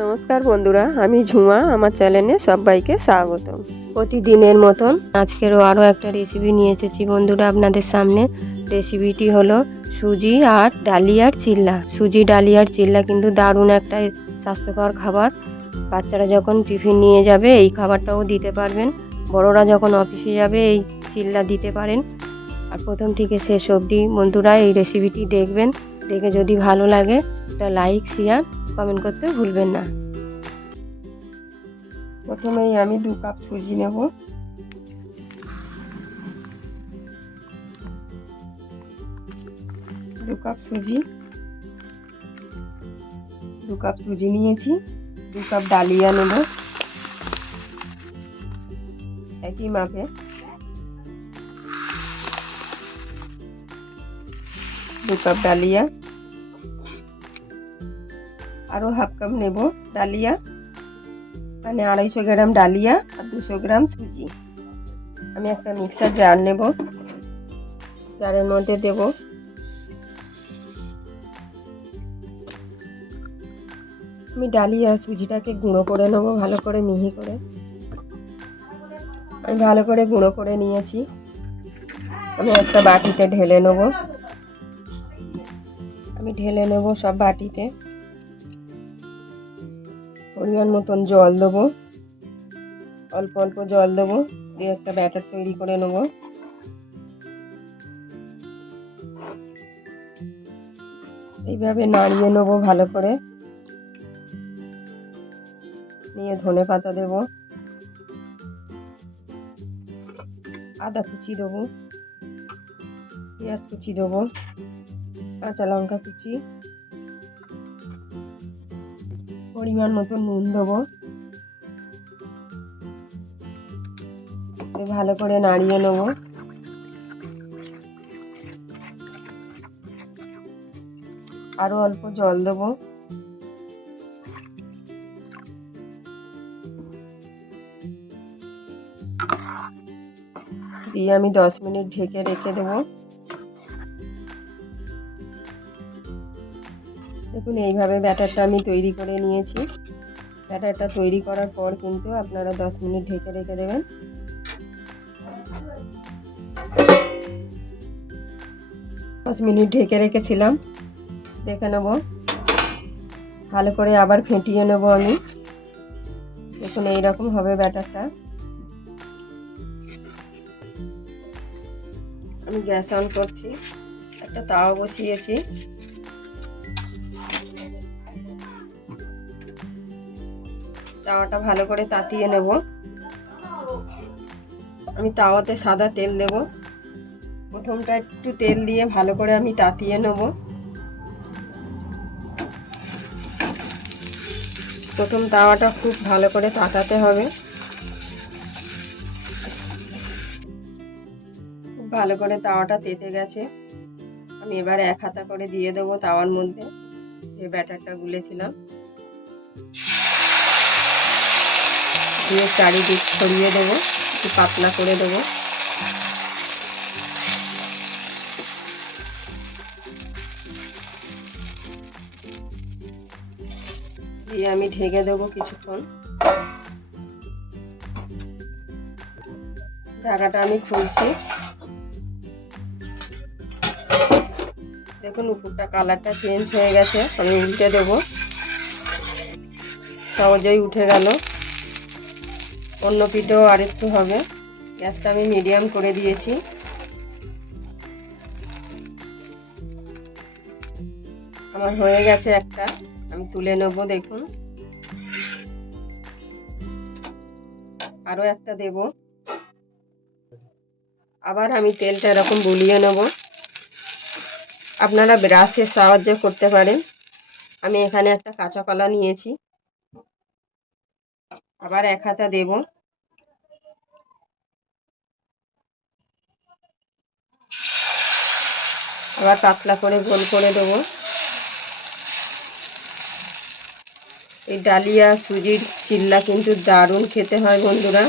নমস্কার বন্ধুরা, আমি ঝুমা, আমার চ্যানেলে সবাইকে স্বাগত প্রতিদিনের মতন আজকেরও আরও একটা রেসিপি নিয়ে এসেছি বন্ধুরা আপনাদের সামনে। রেসিপিটি হলো সুজি আর ডালিয়ার চিল্লা। সুজি ডালিয়ার চিল্লা কিন্তু দারুণ একটা স্বাস্থ্যকর খাবার। বাচ্চারা যখন টিফিন নিয়ে যাবে, এই খাবারটাও দিতে পারবেন। বড়রা যখন অফিসে যাবে, এই চিল্লা দিতে পারেন। আর প্রথম থেকে শেষ অবধি বন্ধুরা এই রেসিপিটি দেখবেন। দেখে যদি ভালো লাগে, একটা লাইক শেয়ার কমেন্ট করতে ভুলবেন না। প্রথমেই আমি দু কাপ সুজি নেব। দু কাপ সুজি। দু কাপ সুজি নিয়েছি। দু কাপ ডালিয়া নেব। একই মাপে। দু কাপ ডালিয়া। আরও হাফ কাপ নেব ডালিয়া মানে আড়াইশো গ্রাম ডালিয়া আর দুশো গ্রাম সুজি। আমি একটা মিক্সার জার নেব, জারের মধ্যে দেব। আমি ডালিয়া সুজিটাকে গুঁড়ো করে নেব, ভালো করে মিহি করে। আমি ভালো করে গুঁড়ো করে নিয়েছি। আমি একটা বাটিতে ঢেলে নেব। আমি ঢেলে নেব সব বাটিতে। পরিমাণ মতন জল দেবো। অল্প অল্প জল দেবো। দিয়ে একটা ব্যাটার তৈরি করে নেব। এইভাবে নাড়িয়ে নেব ভালো করে। নিয়ে ধনে পাতা দেবো। আদা কুচি দেবো। পেঁয়াজ কুচি দেবো। কাঁচা লঙ্কা কুচি। পরিমাণ মতো নুন দেবো। ভালো করে নাড়িয়ে নেব। আরও অল্প জল দেবো। দিয়ে আমি দশ মিনিট ঢেকে রেখে দেবো। দেখুন, এইভাবে ব্যাটারটা আমি তৈরি করে নিয়েছি। ব্যাটারটা তৈরি করার পর কিন্তু আপনারা দশ মিনিট ঢেকে রেখে দেবেন। দশ মিনিট ঢেকে রেখেছিলাম। দেখে নেব। ভালো করে আবার ফেটিয়ে নেব আমি। দেখুন, এইরকম হবে ব্যাটারটা। আমি গ্যাস অন করছি। একটা তাওয়া বসিয়েছি। তাওয়াটা ভালো করে তাতিয়ে নেব। আমি তাওয়াতে সাদা তেল দেব। প্রথমটা একটু তেল দিয়ে ভালো করে আমি তাতিয়ে নেব। প্রথম তাওয়াটা খুব ভালো করে তাতাতে হবে। খুব ভালো করে তাওয়াটা তেতে গেছে। আমি এবার এক হাতা করে দিয়ে দেবো তাওয়ার মধ্যে। যে ব্যাটারটা গুলেছিলাম। দিয়ে চারিদিক ছড়িয়ে দেবো, একটু পাতলা করে দেবো। দিয়ে আমি ঢেকে দেবো কিছুক্ষণ। ঢাকাটা আমি খুলছি। দেখুন, উপরটা কালারটা চেঞ্জ হয়ে গেছে, আমি উল্টে দেবো। সহজেই উঠে গেল। অন্য পিঠেও আর একটু হবে। গ্যাসটা আমি মিডিয়াম করে দিয়েছি। আমার হয়ে গেছে একটা। আমি তুলে নেব, দেখুন। আরও একটা দেব। আবার আমি তেলটা এরকম বুলিয়ে নেব। আপনারা ব্রাশের সাহায্য করতে পারেন। আমি এখানে একটা কাঁচা কলা নিয়েছি। আবার এক হাতা দেব। আবার পাতলা করে গোল করে দেবো। এই ডালিয়া, সুজির চিল্লা কিন্তু দারুণ খেতে হয় বন্ধুরা।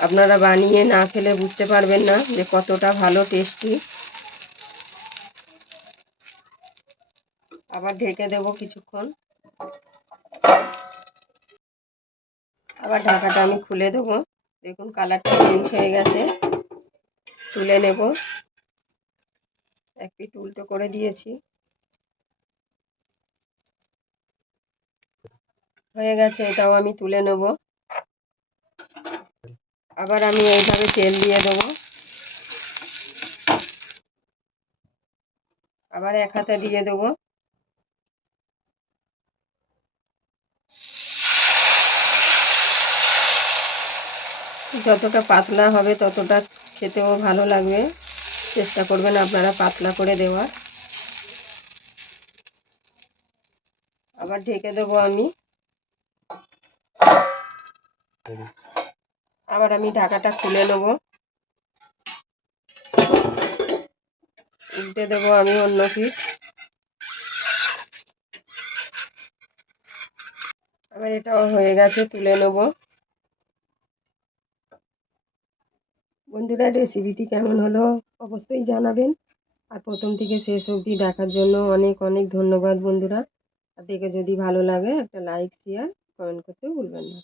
আপনারা বানিয়ে না খেলে বুঝতে পারবেন না যে কতটা ভালো টেস্টি আবার ঢেকে দেবো কিছুক্ষণ। আবার ঢাকাটা আমি খুলে দেবো। দেখুন কালারটা চেঞ্জ হয়ে গেছে। তুলে নেব। এক পিঠ উল্টো করে দিয়েছি। হয়ে গেছে, এটাও আমি তুলে নেব। আবার আমি এইভাবে তেল দিয়ে দেবো। আবার এক হাতে দিয়ে দেবো। যতটা পাতলা হবে ততটা খেতেও ভালো লাগবে। চেষ্টা করবেন আপনারা পাতলা করে দেওয়ার। আবার ঢেকে দেবো আমি। আবার আমি ঢাকাটা খুলে নেব। উল্টে দেবো আমি অন্য পিঠ। আবার এটাও হয়ে গেছে, তুলে নেব। বন্ধুরা রেসিপিটি কেমন হলো অবশ্যই জানাবেন। আর প্রথম থেকে শেষ অবধি দেখার জন্য অনেক অনেক ধন্যবাদ বন্ধুরা। আর দেখে যদি ভালো লাগে একটা লাইক শেয়ার কমেন্ট করতে ভুলবেন না।